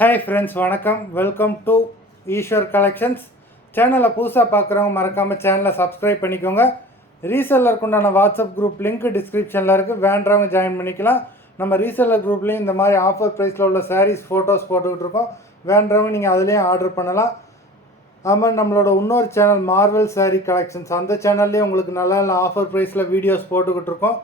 Hi friends, வணக்கம். Welcome to Eshwar collections. சேனலை புதுசாக பார்க்குறவங்க மறக்காமல் சேனலை சப்ஸ்கிரைப் பண்ணிக்கோங்க. ரீசெல்லருக்கு உண்டான வாட்ஸ்அப் குரூப் லிங்க் டிஸ்கிரிப்ஷனில் இருக்குது, வேண்டவங்க ஜாயின் பண்ணிக்கலாம். நம்ம ரீசெல்லர் குரூப்லேயும் இந்த மாதிரி ஆஃபர் ப்ரைஸில் உள்ள சாரீஸ் ஃபோட்டோஸ் போட்டுக்கிட்டு இருக்கோம். வேண்டவங்க நீங்கள் அதுலேயும் ஆர்டர் பண்ணலாம். ஆமாம், நம்மளோட இன்னொரு சேனல் மார்வல் சாரீ கலெக்ஷன்ஸ், அந்த சேனல்லேயும் உங்களுக்கு நல்ல நல்ல ஆஃபர் ப்ரைஸில் வீடியோஸ் போட்டுக்கிட்டு இருக்கோம்.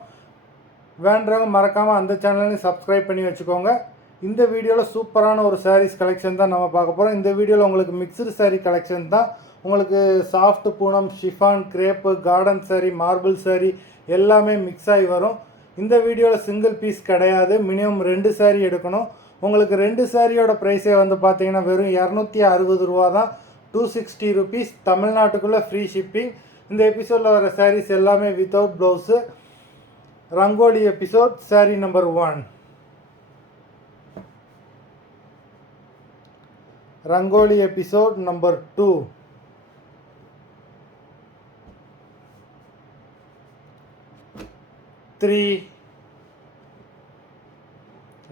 வேண்டவங்க மறக்காமல் அந்த சேனல்லையும் சப்ஸ்கிரைப் பண்ணி வச்சுக்கோங்க. இந்த வீடியோவில் சூப்பரான ஒரு சாரீஸ் கலெக்ஷன் தான் நம்ம பார்க்க போகிறோம். இந்த வீடியோவில் உங்களுக்கு மிக்சடு சாரீ கலெக்ஷன் தான். உங்களுக்கு சாஃப்ட் Poonam, chiffon, crepe, garden sari, மார்பிள் சாரீ எல்லாமே மிக்ஸ் ஆகி வரும். இந்த வீடியோவில் சிங்கிள் பீஸ் கிடையாது, மினிமம் 2 சாரீ எடுக்கணும். உங்களுக்கு 2 சாரியோட ப்ரைஸே வந்து பார்த்தீங்கன்னா வெறும் 260 ரூபா தான், 260 ருபீஸ். தமிழ்நாட்டுக்குள்ளே ஃப்ரீ ஷிப்பிங். இந்த எபிசோடில் வர சாரீஸ் எல்லாமே வித்தவுட் ப்ளவுஸு. ரங்கோலி எபிசோட், சாரீ நம்பர் 1. Rangoli episode number 2.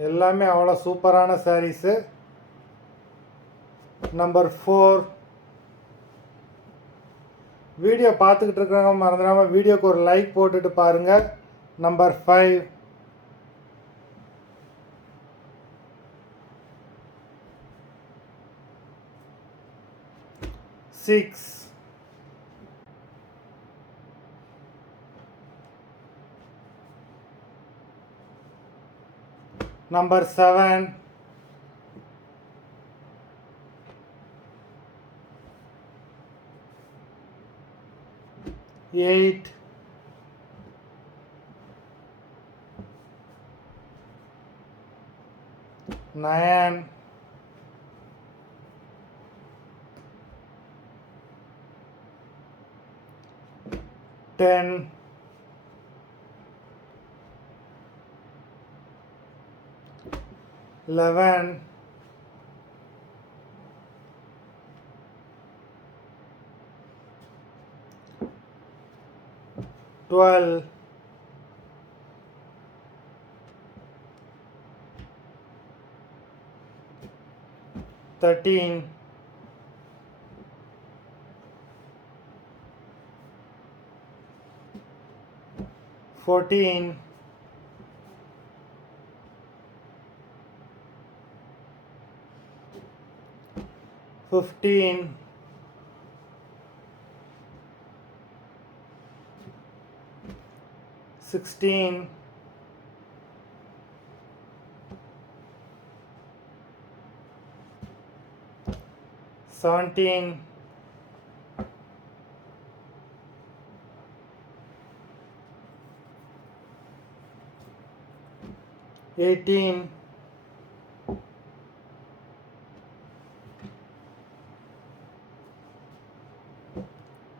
எல்லாமே அவ்வளோ சூப்பரான சாரீஸு. நம்பர் 4. வீடியோ பார்த்துக்கிட்டு இருக்கிறவங்க மறந்துடாமல் வீடியோக்கு ஒரு லைக் போட்டுட்டு பாருங்கள். நம்பர் 5. 6. Number 7. 8. 9. 10. 11. 12. 13. 14. 15. 16. 17. 18.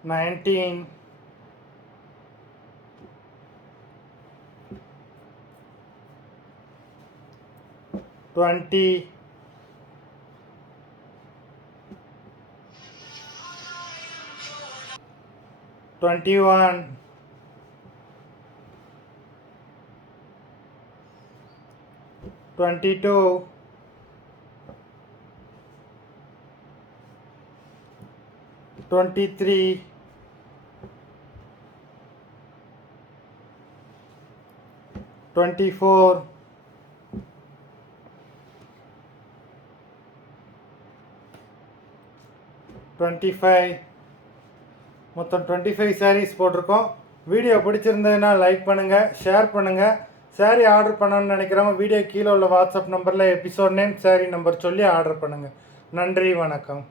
19. 20. 21. 22. 23. 24. 25. மொத்தம் 25 சாரீஸ் போட்டிருக்கோம். வீடியோ பிடிச்சிருந்ததுன்னா லைக் பண்ணுங்கள், ஷேர் பண்ணுங்கள். சாரீ ஆர்டர் பண்ணணும்னு நினைக்கிறவங்க வீடியோ கீழே உள்ள வாட்ஸ்அப் நம்பரில் எபிசோட் நேம், சாரீ நம்பர் சொல்லி ஆர்டர் பண்ணுங்கள். நன்றி, வணக்கம்.